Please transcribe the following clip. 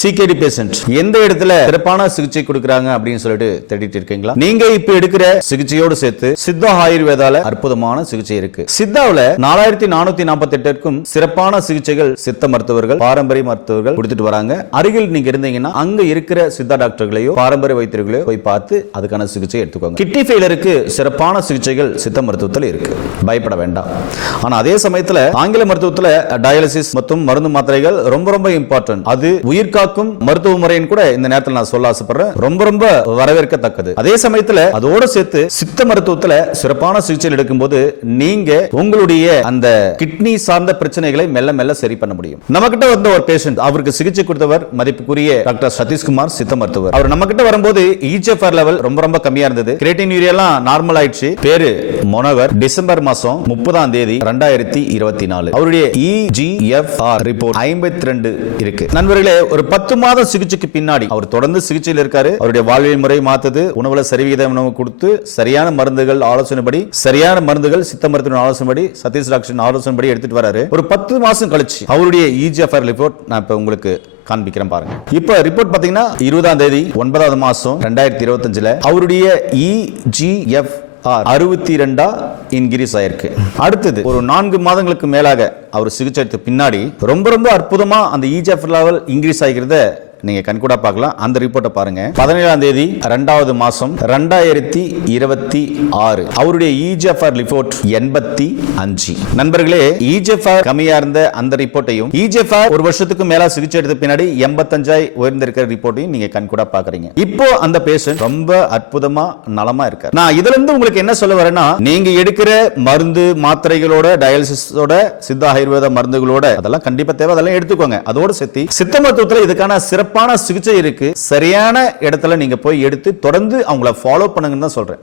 CKD patient எந்த இடத்துல சிறப்பான சிகிச்சை கொடுக்கறாங்க அப்படின்னு சொல்லிட்டு தேடிட்டு இருக்கீங்களா? நீங்க இப்ப எடுக்கிற சிகிச்சையோடு சேர்த்து சித்தா ஆயுர்வேதால அற்புதமான சிகிச்சை இருக்கு. சித்தாவுல 4448க்கும் சிறப்பான சிகிச்சைகள் சித்த மருத்துவர்கள், பாரம்பரிய மருத்துவர்கள் கொடுத்துட்டு வராங்க. அருகில் நீங்க இருந்தீங்கன்னா அங்க இருக்கிற சித்தா டாக்டர்களையோ பாரம்பரிய வைத்தியர்களையோ போய் பார்த்து அதுக்கான சிகிச்சை எடுத்துக்கோங்க. கிட்னி ஃபெயிலருக்கு சிறப்பான சிகிச்சைகள் சித்த மருத்துவத்தில் இருக்கு, பயப்பட வேண்டாம். ஆனா அதே சமயத்துல ஆங்கில மருத்துவத்துல டயாலிசிஸ் மற்றும் மருந்து மாத்திரைகள் ரொம்ப ரொம்ப இம்பார்ட்டன்ட். அது உயிர் காக்கும் மருத்துவ முறைன்னு கூட இந்த நேரத்தில் நான் சொல்ல ஆசைப்படுறேன். ரொம்ப ரொம்ப வரவேற்கத்தக்கது. அதே சமயத்துல அதோட சேர்த்து சித்த மருத்துவத்துல சிறப்பான சிகிச்சை எடுக்கும்போது நீங்க உங்களுடைய அந்த கிட்னி சார்ந்த பிரச்சனைகளை மெல்ல மெல்ல சரி பண்ண முடியும். நம்ம கிட்ட வந்த ஒரு பேஷண்ட், அவருக்கு சிகிச்சை கொடுத்தவர் மதிப்புக்குரிய டாக்டர் சதீஷ்குமார், சித்த மருத்துவர். அவர் நம்ம கிட்ட வரும்போது EGFR லெவல் ரொம்ப ரொம்ப கம்மியா இருந்தது. கிரியேட்டின் யூரியாலாம் நார்மல் ஆயிடுச்சு. பேரு மனோகர். டிசம்பர் மாசம் 30ஆம் தேதி 2024 அவருடைய EGFR ரிப்போர்ட் 52 இருக்கு. நண்பர்களே, ஒரு 10 மாத சிகிச்சைக்கு பின்னாடி அவர் தொடர்ந்து சிகிச்சையில் இருக்காரு. அவருடைய வாழ்வியல் முறை மாத்தது, உணவுல சரிவிகித உணவு கொடுத்து சரியான மருந்துகள் ஆலோசனைப்படி, சரியான மருந்துகள் சித்த மருத்துவ ஆலோசனைப்படி, சதீஷ் டாக்டர் ஆலோசனைப்படி எடுத்துட்டு வராரு. ஒரு 10 மாசம் கழிச்சு அவருடைய EGFR ரிப்போர்ட் நான் இப்ப உங்களுக்கு காண்பிக்கிறேன் பாருங்க. இப்ப ரிப்போர்ட் பாத்தீங்கன்னா 20ஆம் தேதி 9வது மாசம் 2025 அவருடைய EGFR 62 இன்கிரீஸ் ஆயிருக்கு. அடுத்தது ஒரு 4 மாதங்களுக்கு மேலாக அவர் சிகிச்சை எடுத்த பின்னாடி ரொம்ப ரொம்ப அற்புதமா அந்த EGFR லெவல் இன்கிரீஸ் ஆகிறத நீங்க கண்கூடா பார்க்கலாம். அந்த ரிப்போர்ட்டை பாருங்க. 17ஆம் தேதி 2வது மாசம் 2026 அவருடைய EGFR ரிப்போர்ட் 85. நண்பர்களே, EGFR கம்மியா இருந்த அந்த ரிப்போர்ட்டையும் EGFR ஒரு வருஷத்துக்கு மேல சிகிச்சை எடுத்த பின்னாடி 85 உயர்ந்திருக்கிற ரிப்போர்ட்டையும் நீங்க கண்கூடா பாக்குறீங்க. இப்போ அந்த பேஷண்ட் ரொம்ப அற்புதமா நலமா இருக்கார். நான் இதுல இருந்து உங்களுக்கு என்ன சொல்ல வரேன்னா, நீங்க எடுக்கிற மருந்து மாத்திரைகளோட, டயாலிசிஸோட, சித்த ஆயுர்வேத மருந்துகளோட அதெல்லாம் கண்டிப்பா தேவை, அதெல்லாம் எடுத்துக்கோங்க. அதோட சேர்த்து சித்த மருத்துவத்துல இதுக்கான சிறப்பான சிகிச்சை இருக்கு. சரியான இடத்துல நீங்க போய் எடுத்து தொடர்ந்து அவங்கள ஃபாலோ பண்ணுங்கன்னு தான் சொல்றேன்.